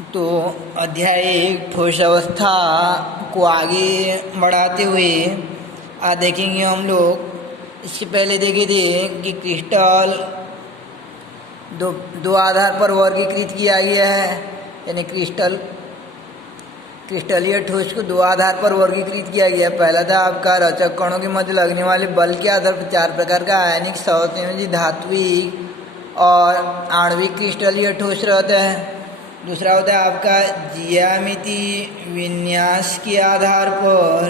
तो अध्याय एक ठोस अवस्था को आगे बढ़ाते हुए आज देखेंगे हम लोग। इससे पहले देखे थे कि क्रिस्टल दो आधार पर वर्गीकृत किया गया है, यानी क्रिस्टलीय ठोस को दो आधार पर वर्गीकृत किया गया। पहला था आपका रचक कणों के मध्य लगने वाले बल के आधार पर चार प्रकार का आयनिक, संयोजी, धात्विक और आणविक क्रिस्टलीय ठोस रहता है। दूसरा होता है आपका ज्यामितीय विन्यास के आधार पर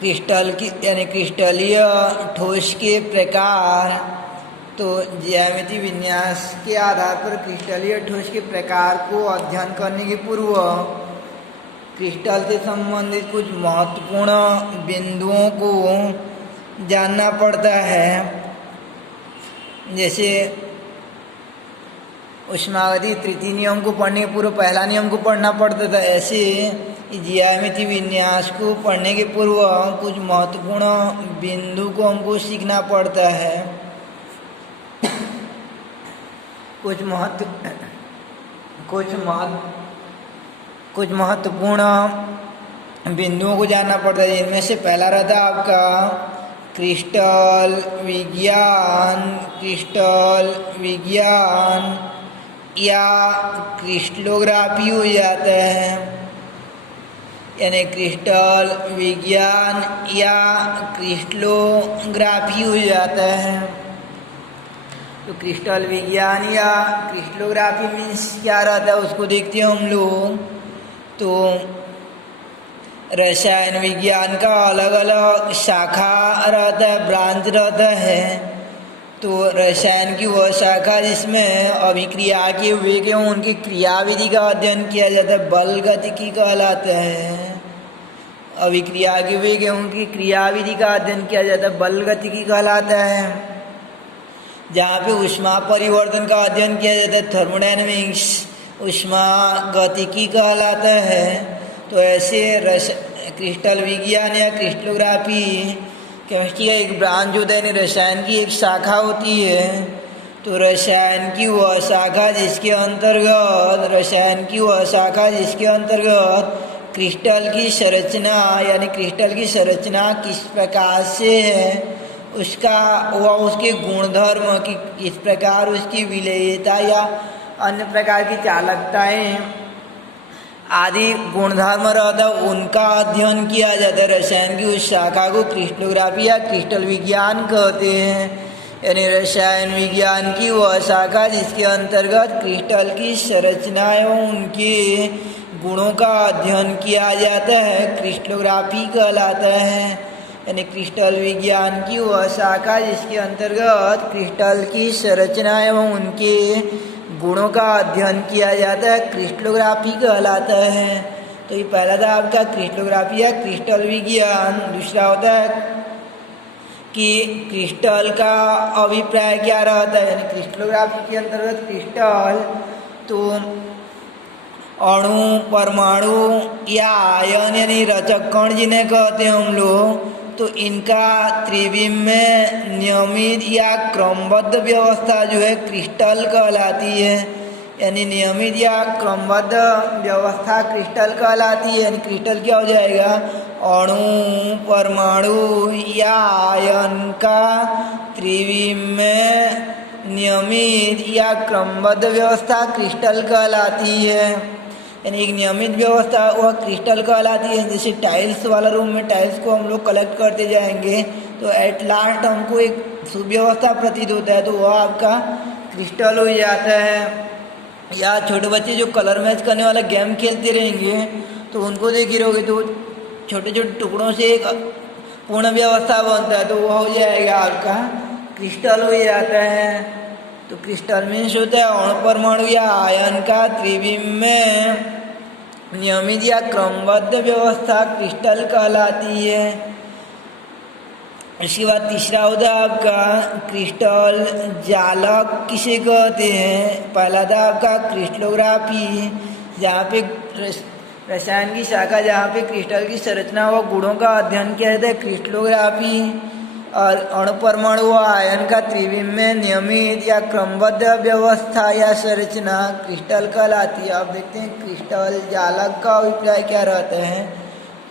क्रिस्टल की यानी क्रिस्टलीय ठोस के प्रकार। तो ज्यामितीय विन्यास के आधार पर क्रिस्टलीय ठोस के प्रकार को अध्ययन करने के पूर्व क्रिस्टल से संबंधित कुछ महत्वपूर्ण बिंदुओं को जानना पड़ता है। जैसे ऊष्मागतिकीय तृतीय नियम को पढ़ने के पूर्व पहला नियम को पढ़ना पड़ता था, ऐसे ज्यामितीय विन्यास को पढ़ने के पूर्व कुछ महत्वपूर्ण बिंदु को हमको सीखना पड़ता है। कुछ महत्वपूर्ण बिंदुओं को जानना पड़ता है। इनमें से पहला रहता है आपका क्रिस्टल विज्ञान या क्रिस्टलोग्राफी हो जाता है, यानी क्रिस्टल विज्ञान या क्रिस्टलोग्राफी हो जाता है। तो क्रिस्टल विज्ञान या क्रिस्टलोग्राफी मीन्स क्या रहता है उसको देखते हैं हम लोग। तो रसायन विज्ञान का अलग अलग शाखा रहता है, ब्रांच रहता है। तो रसायन की वह शाखा जिसमें अभिक्रिया के वेग एवं उनकी क्रियाविधि का अध्ययन किया जाता है, बल गतिकी कहलाता है। अभिक्रिया के वेग एवं उनकी क्रियाविधि का अध्ययन किया जाता है, बल गतिकी कहलाता है। जहाँ पे ऊष्मा परिवर्तन का अध्ययन किया जाता है, थर्मोडायनेमिक्स ऊष्मा गतिकी कहलाता है। तो ऐसे क्रिस्टल विज्ञान या क्रिस्टलोग्राफी केमिस्ट्री का एक ब्रांच होता है, यानी रसायन की एक शाखा होती है। तो रसायन की वह शाखा जिसके अंतर्गत क्रिस्टल की संरचना यानी क्रिस्टल की संरचना किस प्रकार से है, उसके गुणधर्म की किस प्रकार उसकी विलेयता या अन्य प्रकार की चालकताएं आदि गुणधर्म रहता है, उनका अध्ययन किया जाता है। रसायन की उस शाखा को क्रिस्टलोग्राफी या क्रिस्टल विज्ञान कहते हैं, यानी रसायन विज्ञान की वह शाखा जिसके अंतर्गत क्रिस्टल की संरचना एवं उनके गुणों का अध्ययन किया जाता है, क्रिस्टलोग्राफी कहलाता है। यानी क्रिस्टल विज्ञान की वह शाखा जिसके अंतर्गत क्रिस्टल की संरचना एवं उनके गुणों का अध्ययन किया जाता है, क्रिस्टलोग्राफी कहलाता है। तो ये पहला था आपका क्रिस्टलोग्राफी या क्रिस्टल विज्ञान। दूसरा होता है कि क्रिस्टल का अभिप्राय क्या रहता है, यानी क्रिस्टलोग्राफी के अंतर्गत क्रिस्टल तो अणु, परमाणु या आयन यानी रचक कण जिन्हें कहते हैं हम लोग, तो इनका त्रिविम में नियमित या क्रमबद्ध व्यवस्था जो है क्रिस्टल कहलाती है। यानी नियमित या क्रमबद्ध व्यवस्था क्रिस्टल कहलाती है। यानी क्रिस्टल क्या हो जाएगा, अणु, परमाणु या आयन का त्रिविम में नियमित या क्रमबद्ध व्यवस्था क्रिस्टल कहलाती है। यानी एक नियमित व्यवस्था वह क्रिस्टल कहलाती है। जैसे टाइल्स वाला रूम में टाइल्स को हम लोग कलेक्ट करते जाएंगे तो एट लास्ट हमको एक सुव्यवस्था प्रतीत होता है, तो वह आपका क्रिस्टल हो जाता है। या छोटे बच्चे जो कलर मैच करने वाला गेम खेलते रहेंगे तो उनको देख ही रहोगे, तो छोटे छोटे टुकड़ों से एक पूर्ण व्यवस्था बनता है, तो वह हो जाएगा आपका क्रिस्टल हो जाता है। तो क्रिस्टल मीन्स होता है अणु, परमाणु या आयन का त्रिविम में नियमित या क्रमबद्ध व्यवस्था क्रिस्टल कहलाती है। इसके बाद तीसरा होता है आपका क्रिस्टल जालक किसे कहते हैं। पहला था आपका क्रिस्टलोग्राफी, जहाँ पे रसायन की शाखा जहाँ पे क्रिस्टल की संरचना व गुणों का अध्ययन किया जाता है क्रिस्टलोग्राफी। और अणु परमाणु व आयन का त्रिविम में नियमित या क्रमबद्ध व्यवस्था या संरचना क्रिस्टल कहलाती है। आप देखते हैं क्रिस्टल जालक का अभिप्राय क्या रहता है।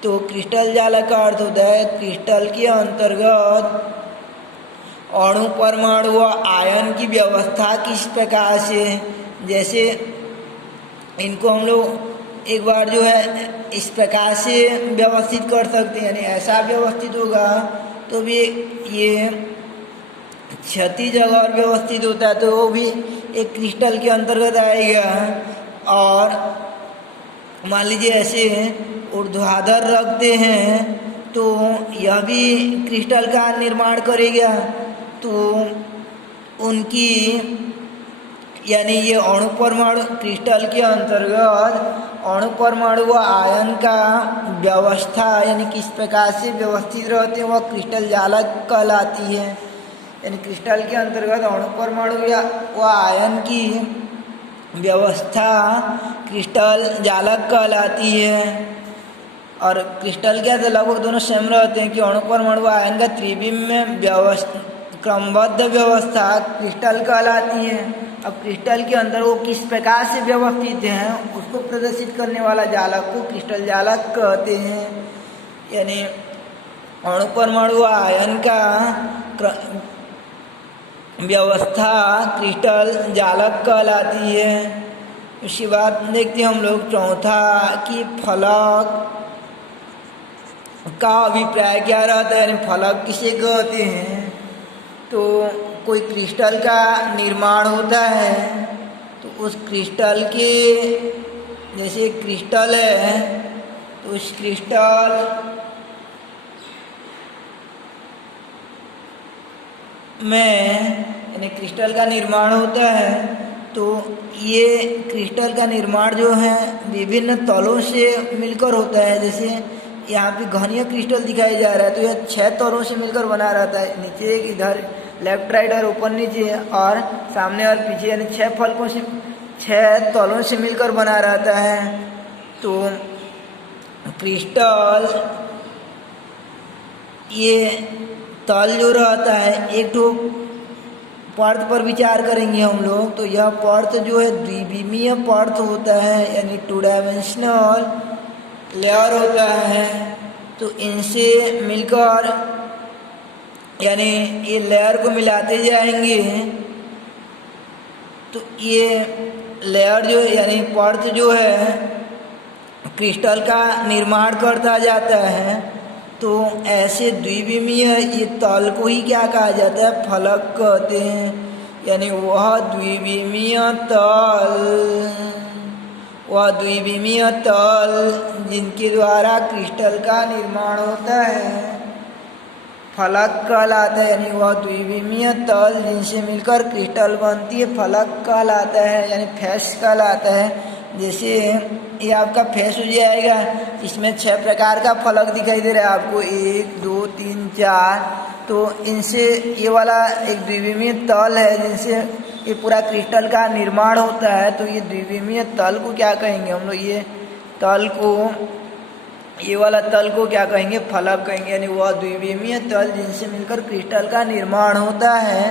तो क्रिस्टल जालक का अर्थ होता है क्रिस्टल के अंतर्गत अणु परमाणु व आयन की व्यवस्था किस प्रकार से, जैसे इनको हम लोग एक बार जो है इस प्रकार से व्यवस्थित कर सकते हैं, यानी ऐसा व्यवस्थित होगा तो भी ये क्षैतिज अगर व्यवस्थित होता है तो वो भी एक क्रिस्टल के अंतर्गत आएगा। और मान लीजिए ऐसे ऊर्ध्वाधर रखते हैं तो यह भी क्रिस्टल का निर्माण करेगा। तो उनकी यानी ये अणु परमाणु क्रिस्टल के अंतर्गत अणु परमाणु व आयन का व्यवस्था यानी किस प्रकार से व्यवस्थित रहते हैं वह क्रिस्टल जालक कहलाती है। यानी क्रिस्टल के अंतर्गत अणु परमाणु व आयन की व्यवस्था क्रिस्टल जालक कहलाती है। और क्रिस्टल क्या तो लगभग दोनों सेम रहते हैं कि अणु परमाणु व आयन का त्रिविम में क्रमबद्ध व्यवस्था क्रिस्टल कहलाती है। अब क्रिस्टल के अंदर वो किस प्रकार से व्यवस्थित हैं उसको प्रदर्शित करने वाला जालक को क्रिस्टल जालक कहते हैं। यानी अणु परमाणु आयन का व्यवस्था क्रिस्टल जालक कहलाती है। उसके बाद देखते हैं हम लोग चौथा कि फलक का अभिप्राय क्या रहता है, यानी फलक किसे कहते हैं। तो कोई क्रिस्टल का निर्माण होता है तो उस क्रिस्टल के जैसे क्रिस्टल है तो उस क्रिस्टल में यानी क्रिस्टल का निर्माण होता है। तो ये क्रिस्टल का निर्माण जो है विभिन्न तलों से मिलकर होता है। जैसे यहाँ पे घनीय क्रिस्टल दिखाई जा रहा है तो यह 6 तलों से मिलकर बना रहता है। नीचे एक इधर लेफ्ट राइट और ऊपर नीचे और सामने और पीछे, यानी 6 फलकों से 6 तलों से मिलकर बना रहता है। तो क्रिस्टल ये तल जो रहता है एक तो पर्त पर विचार करेंगे हम लोग। तो यह पर्त जो है द्विविमीय पर्त होता है, यानी 2 डायमेंशनल लेयर होता है। तो इनसे मिलकर यानी ये लेयर को मिलाते जाएंगे तो ये लेयर जो यानी पर्त जो है क्रिस्टल का निर्माण करता जाता है। तो ऐसे द्विविमीय ये तल को ही क्या कहा जाता है, फलक कहते हैं। यानी वह द्विविमीय तल जिनके द्वारा क्रिस्टल का निर्माण होता है फलक कहलाता है। यानी वह द्विविमीय तल जिनसे मिलकर क्रिस्टल बनती है फलक कहलाता है, यानी फेस कहलाता है। जैसे ये आपका फेस हो जाएगा, इसमें 6 प्रकार का फलक दिखाई दे रहा है आपको, 1 2 3 4। तो इनसे ये वाला एक द्विविमीय तल है जिनसे ये पूरा क्रिस्टल का निर्माण होता है। तो ये द्विविमीय तल को क्या कहेंगे हम लोग, ये तल को ये वाला तल को क्या कहेंगे, फलक कहेंगे। यानी वह द्विविमीय तल जिनसे मिलकर क्रिस्टल का निर्माण होता है,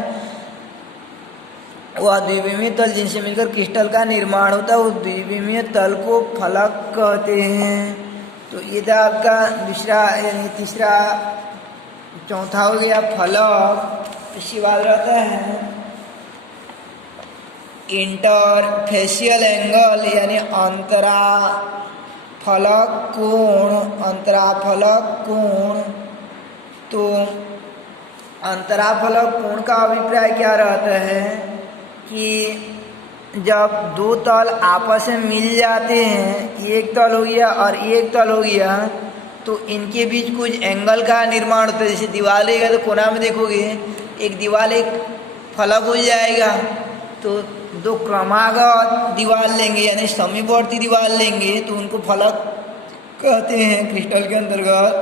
वह द्विविमीय तल जिनसे मिलकर क्रिस्टल का निर्माण होता है उस द्विविमीय तल को फलक कहते हैं। तो ये था आपका दूसरा यानी तीसरा। चौथा हो गया फलक। इसके बाद रहता है इंटरफेसियल एंगल, यानी अंतरा फलक कोण, अंतराफलक कोण। तो अंतराफलक कोण का अभिप्राय क्या रहता है कि जब 2 तल आपस में मिल जाते हैं, एक तल हो गया और एक तल हो गया, तो इनके बीच कुछ एंगल का निर्माण होता है। जैसे दीवार रहेगा तो कोना में देखोगे एक दीवार एक फलक हो जाएगा। तो 2 क्रमागत दीवार लेंगे यानी समीपवर्ती दीवार लेंगे तो उनको फलक कहते हैं क्रिस्टल के अंतर्गत।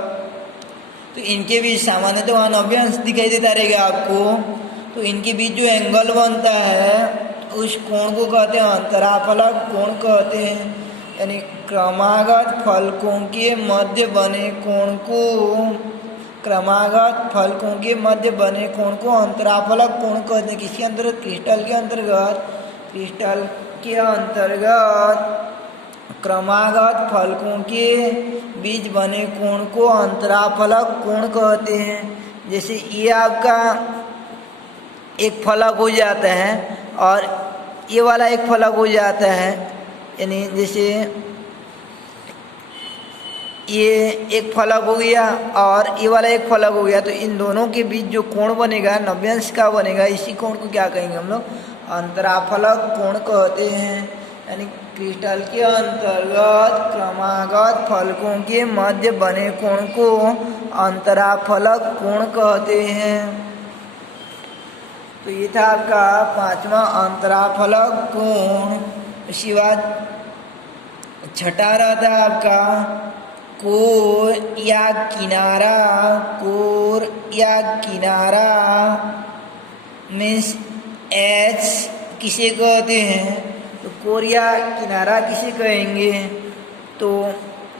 तो इनके बीच सामान्य तो 90 अंश दिखाई देता रहेगा आपको। तो इनके बीच जो एंगल बनता है उस कोण को कहते हैं अंतराफलक कोण कहते हैं। यानी क्रमागत फलकों के मध्य बने कोण को अंतराफलक कोण कहते हैं। किसके अंतर्गत? क्रिस्टल के अंतर्गत क्रमागत फलकों के बीच बने कोण को अंतराफलक कोण कहते हैं। जैसे ये आपका एक फलक हो जाता है और ये वाला एक फलक हो जाता है, यानी जैसे ये एक फलक हो गया और ये वाला एक फलक हो गया, तो इन दोनों के बीच जो कोण बनेगा 90 अंश का बनेगा। इसी कोण को क्या कहेंगे हम लोग? अंतराफलक कोण कहते हैं। यानी क्रिस्टल के अंतर्गत क्रमागत फलकों के मध्य बने कोण को अंतराफलक कोण कहते हैं। तो ये था आपका 5वां अंतराफलक कोण। उसके बाद 6ठा रहता है आपका कोर या किनारा मीन्स एच किसे कहते हैं? तो कोर या किनारा किसे कहेंगे? तो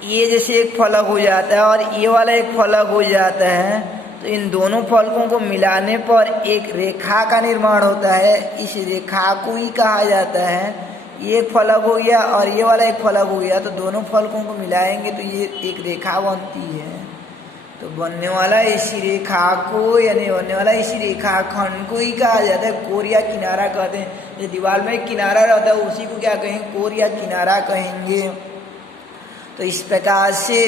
ये जैसे एक फलक हो जाता है और ये वाला एक फलक हो जाता है, तो इन दोनों फलकों को मिलाने पर एक रेखा का निर्माण होता है। इस रेखा को ही कहा जाता है। ये एक फलक हो गया और ये वाला एक फलक हो गया, तो दोनों फलकों को मिलाएंगे तो ये एक रेखा बनती है। तो बनने वाला इसी रेखा को, यानी बनने वाला इसी रेखा खंड को ही कहा जाता है कोर या किनारा कहते हैं। जो दीवार में एक किनारा रहता है उसी को क्या कहेंगे? कोर या किनारा कहेंगे। तो इस प्रकार से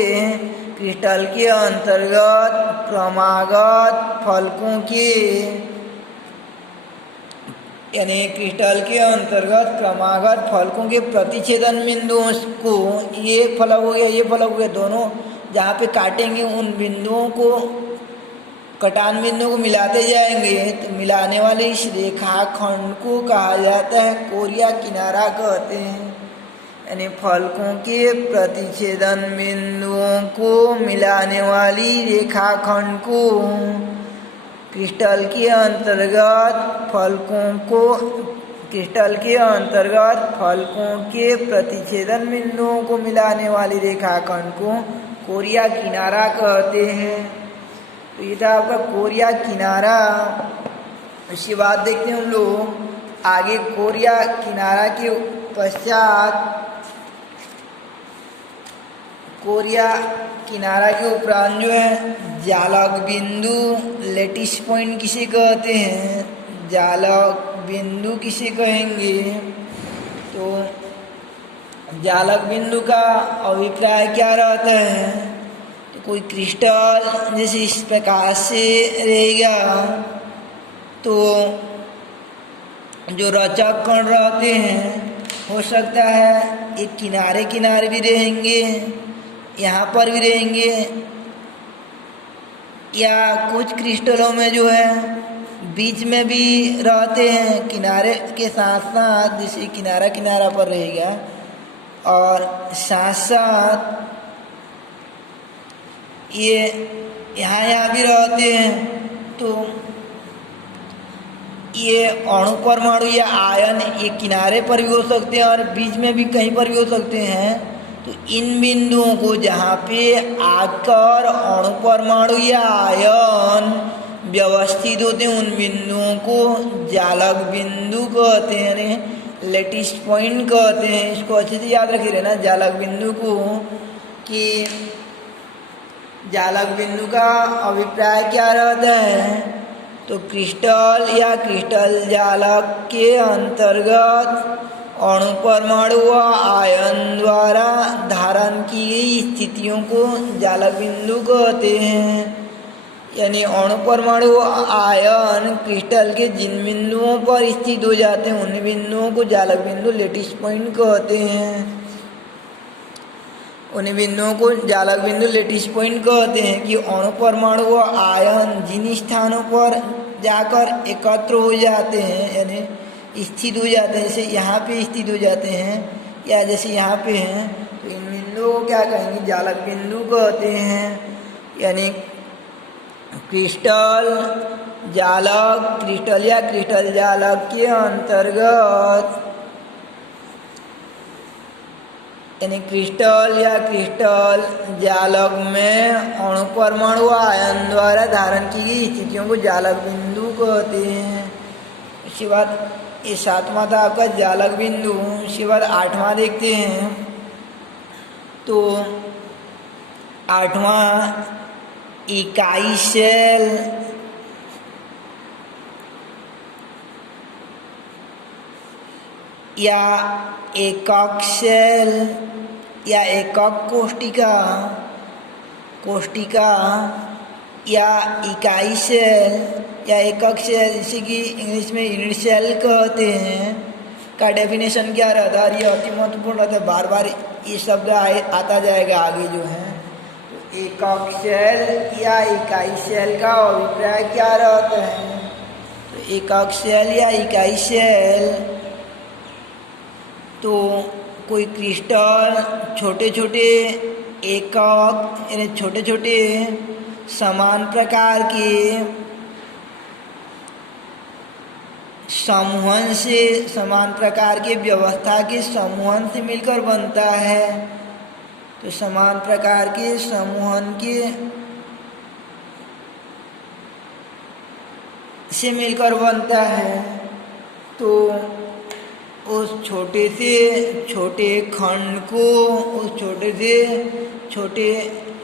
क्रिस्टल के अंतर्गत क्रमागत फलकों के, यानी क्रिस्टल के अंतर्गत क्रमागत फलकों के प्रतिच्छेदन बिंदुओं को, ये फलक हो गया, ये फलक हो गया, दोनों जहाँ पे काटेंगे उन बिंदुओं को, कटान बिंदुओं को मिलाते जाएंगे, तो मिलाने वाले इस रेखाखंड को कहा जाता है कोर या किनारा कहते हैं। यानी फलकों के प्रतिच्छेदन बिंदुओं को मिलाने वाली रेखाखंड को क्रिस्टल के अंतर्गत फलकों के प्रतिच्छेदन बिंदुओं को मिलाने वाली रेखाखंड को कोर या किनारा कहते हैं। तो ये था आपका कोर या किनारा। उसके बाद देखते हैं हम लोग आगे कोर या किनारा के पश्चात, कोर या किनारा के उपरांत जो है जालक बिंदु लेटिस पॉइंट किसे कहते हैं? जालक बिंदु किसे कहेंगे? तो जालक बिंदु का अभिप्राय क्या रहता है? तो कोई क्रिस्टल जैसे इस प्रकार से रहेगा, तो जो रचक कण रहते हैं हो सकता है एक किनारे किनारे भी रहेंगे, यहाँ पर भी रहेंगे, या कुछ क्रिस्टलों में जो है बीच में भी रहते हैं, किनारे के साथ साथ, जैसे किनारा किनारा पर रहेगा और साथ साथ ये यहाँ भी रहते हैं। तो ये अणु परमाणु या आयन ये किनारे पर भी हो सकते हैं और बीच में भी कहीं पर भी हो सकते हैं। तो इन बिंदुओं को जहाँ पे आकर अणु परमाणु या आयन व्यवस्थित होते हैं उन बिंदुओं को जालक बिंदु कहते हैं, यानी लेटिस पॉइंट कहते हैं। इसको अच्छे से याद रखिए रहना जालक बिंदु को, कि जालक बिंदु का अभिप्राय क्या रहता है? तो क्रिस्टल या क्रिस्टल जालक के अंतर्गत अणु परमाणु व आयन द्वारा धारण की गई स्थितियों को जालक बिंदु कहते हैं। यानी अणु परमाणु व आयन क्रिस्टल के जिन बिंदुओं पर स्थित हो जाते हैं उन बिंदुओं को जालक बिंदु लेटिस पॉइंट कहते हैं। उन बिंदुओं को जालक बिंदु लेटिस पॉइंट कहते हैं कि अणु परमाणु व आयन जिन स्थानों पर जाकर एकत्र हो जाते हैं, यानी स्थित हो जाते हैं, जैसे यहाँ पे स्थित हो जाते हैं या जैसे यहाँ पे हैं, तो इन बिंदुओं को क्या कहेंगे? जालक बिंदु कहते हैं। यानी क्रिस्टल जालक, क्रिस्टल या क्रिस्टल जालक के अंतर्गत यानी क्रिस्टल या क्रिस्टल जालक में अणु परमाणु आयन द्वारा धारण की गई स्थितियों को जालक बिंदु कहते हैं। उसके बाद ये 7वां था आपका जालक बिंदु। उसके बाद 8वां देखते हैं। तो 8वां इकाई सेल या एकक सेल या एकक कोष्टिका या इकाई सेल या एकक सेल, जिसे कि इंग्लिश में यूनिट सेल कहते हैं, का डेफिनेशन क्या रहता है। ये अति महत्वपूर्ण रहता है, बार बार ये शब्द आता जाएगा आगे जो है। तो एकक सेल या इकाई सेल का अभिप्राय क्या रहता है। तो एकक सेल या इकाई सेल तो कोई क्रिस्टल छोटे छोटे एकक यानी छोटे छोटे समान प्रकार के समूहन से, समान प्रकार के व्यवस्था के समूहन से मिलकर बनता है। तो समान प्रकार के समूहन के से मिलकर बनता है। तो उस छोटे से छोटे खंड को, उस छोटे से छोटे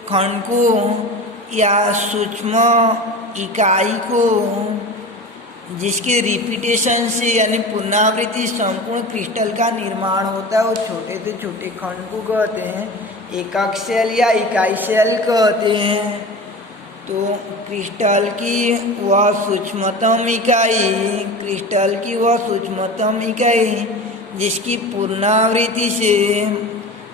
खंड को या सूक्ष्म इकाई को, जिसके रिपीटेशन से यानी पुनरावृत्ति संपूर्ण क्रिस्टल का निर्माण होता है, उस छोटे से छोटे खंड को कहते हैं एकक सेल या इकाई सेल कहते हैं। तो क्रिस्टल की वह सूक्ष्मतम इकाई, क्रिस्टल की वह सूक्ष्मतम इकाई जिसकी पुनरावृत्ति से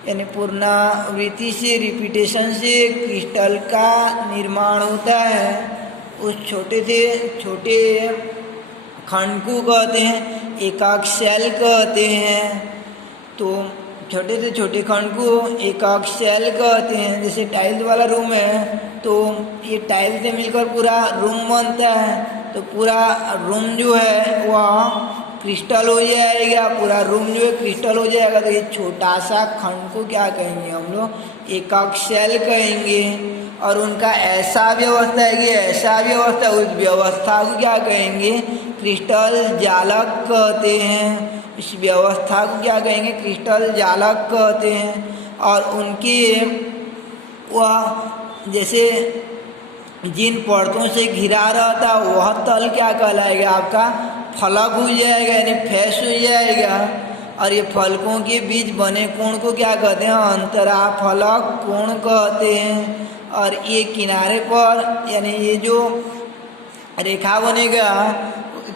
यानी पुनरावृत्ति से रिपीटेशन से क्रिस्टल का निर्माण होता है, उस छोटे से छोटे खंड को कहते हैं एकक सेल कहते हैं। तो छोटे से छोटे खंड को एकक सेल कहते हैं। जैसे टाइल्स वाला रूम है, तो ये टाइल्स से मिलकर पूरा रूम बनता है। तो पूरा रूम जो है वह क्रिस्टल हो जाएगा, पूरा रूम जो है क्रिस्टल हो जाएगा। तो ये छोटा सा खंड को क्या कहेंगे हम लोग, एकक सेल कहेंगे। और उनका ऐसा व्यवस्था है कि ऐसा व्यवस्था, उस व्यवस्था को क्या कहेंगे, क्रिस्टल जालक कहते हैं। इस व्यवस्था को क्या कहेंगे, क्रिस्टल जालक कहते हैं। और उनकी वह जैसे जिन परतों से घिरा रहता वह तल क्या कहलाएगा, आपका फलक हो जाएगा यानी फेस हो जाएगा। और ये फलकों के बीच बने कोण को क्या कहते हैं, अंतरा फलक कोण कहते हैं। और ये किनारे पर यानी ये जो रेखा बनेगा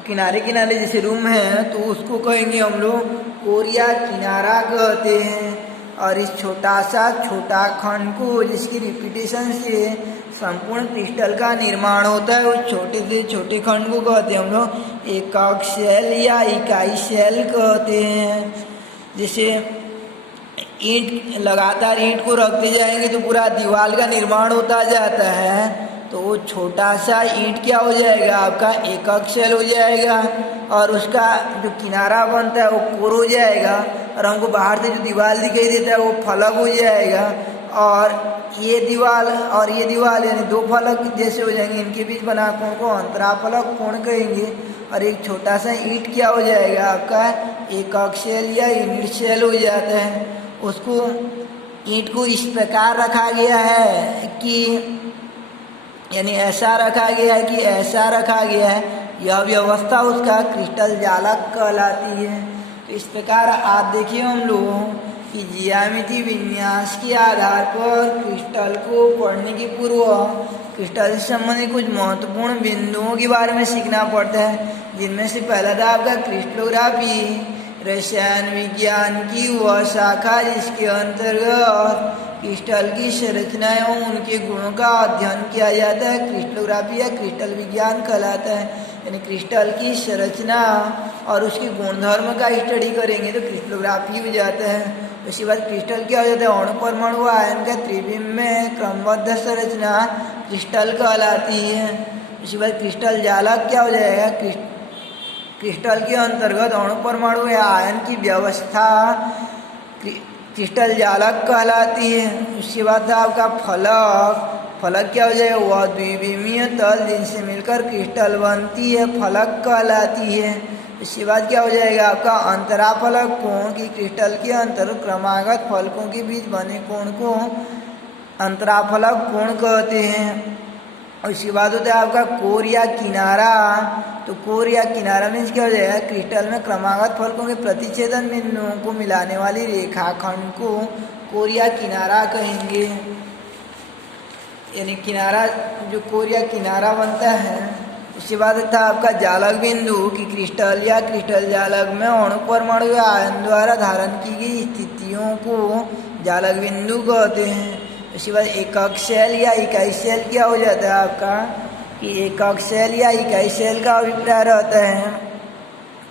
किनारे किनारे जैसे रूम है, तो उसको कहेंगे हम लोग कोरिया किनारा कहते हैं। और इस छोटा सा छोटा खंड को, जिसकी रिपीटेशन से संपूर्ण क्रिस्टल का निर्माण होता है, उस छोटे से छोटे खंड को कहते हैं हम लोग एकक सेल या इकाई सेल कहते हैं। जैसे ईंट, लगातार ईंट को रखते जाएंगे तो पूरा दीवार का निर्माण होता जाता है। तो वो छोटा सा ईंट क्या हो जाएगा, आपका एकक सेल हो जाएगा। और उसका जो किनारा बनता है वो कोर हो जाएगा। और हमको बाहर से जो दीवार दिखाई देता है वो फलक हो जाएगा। और ये दीवार और ये दीवार यानी दो फलक जैसे हो जाएंगे, इनके बीच बना कोण को अंतराफलक कोण कहेंगे। और एक छोटा सा ईंट क्या हो जाएगा, आपका एकक सेल या यूनिट सेल हो जाता है। उसको ईंट को इस प्रकार रखा गया है कि यानी ऐसा रखा गया है कि ऐसा रखा गया है, यह व्यवस्था उसका क्रिस्टल जालक कहलाती है। तो इस प्रकार आप देखिए हम लोगों कि ज्यामिति विन्यास के आधार पर क्रिस्टल को पढ़ने के पूर्व क्रिस्टल से संबंधित कुछ महत्वपूर्ण बिंदुओं के बारे में सीखना पड़ता है, जिनमें से पहला था आपका क्रिस्टलोग्राफी, रसायन विज्ञान की वह शाखा जिसके अंतर्गत क्रिस्टल की संरचना एवं उनके गुणों का अध्ययन किया जाता है, क्रिस्टलोग्राफी या क्रिस्टल विज्ञान कहलाता है। यानी क्रिस्टल की संरचना और उसके गुणधर्म का स्टडी करेंगे तो क्रिस्टलोग्राफी हो जाता है। उसके बाद क्रिस्टल क्या हो जाता है, अणु परमाणु आयन का त्रिविम में क्रमबद्ध संरचना क्रिस्टल कहलाती है। उसके बाद क्रिस्टल जालक क्या हो जाएगा, क्रिस्टल के अंतर्गत अणु परमाणु या आयन की व्यवस्था क्रिस्टल जालक कहलाती है। उसके बाद आपका फलक, फलक क्या हो जाएगा, वह द्विविमीय तल जिनसे मिलकर क्रिस्टल बनती है फलक कहलाती है। इसके बाद क्या हो जाएगा आपका अंतराफलक कोण, की क्रिस्टल के अंतर क्रमागत फलकों के बीच बने कोण को अंतराफलक कोण कहते हैं। उसके बाद होता है आपका कोर या किनारा। तो कोर या किनारा मीन्स क्या हो जाएगा, क्रिस्टल में क्रमागत फलकों के प्रतिच्छेदन बिंदुओं को मिलाने वाली रेखाखंड को कोर या किनारा कहेंगे। यानी किनारा, जो कोर या किनारा बनता है। उसके बाद था आपका जालक बिंदु, की क्रिस्टल या क्रिस्टल जालक में अणु परमाणु या आयन द्वारा धारण की गई स्थितियों को जालक बिंदु कहते हैं। उसके बाद एकक शैल या इकाई शैल क्या हो जाता है आपका, कि एकक शैल या इकाई शैल का अभिप्राय रहता है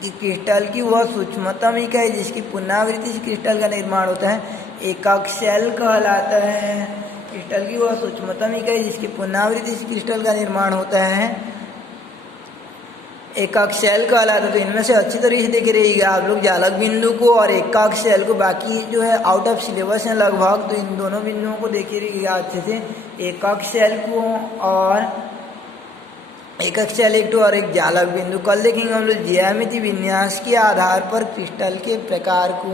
कि क्रिस्टल की वह सूक्ष्मतम इकाई जिसकी पुनरावृत्ति से क्रिस्टल का निर्माण होता है एकक शैल कहलाता है। क्रिस्टल की वह सूक्ष्मतम इकाई जिसकी पुनरावृत्ति से क्रिस्टल का निर्माण होता है एकक शैल कहलाता है। तो इनमें से अच्छी तरीके से देखे रहिएगा आप लोग जालक बिंदु को और एकक शैल को। बाकी जो है आउट ऑफ सिलेबस है लगभग, तो इन दोनों बिंदुओं को देखे रहिएगा अच्छे से, एकक शैल को और एकक शैल एक और एक जालक बिंदु। कल देखेंगे हम लोग ज्यामिति विन्यास के आधार पर क्रिस्टल के प्रकार को।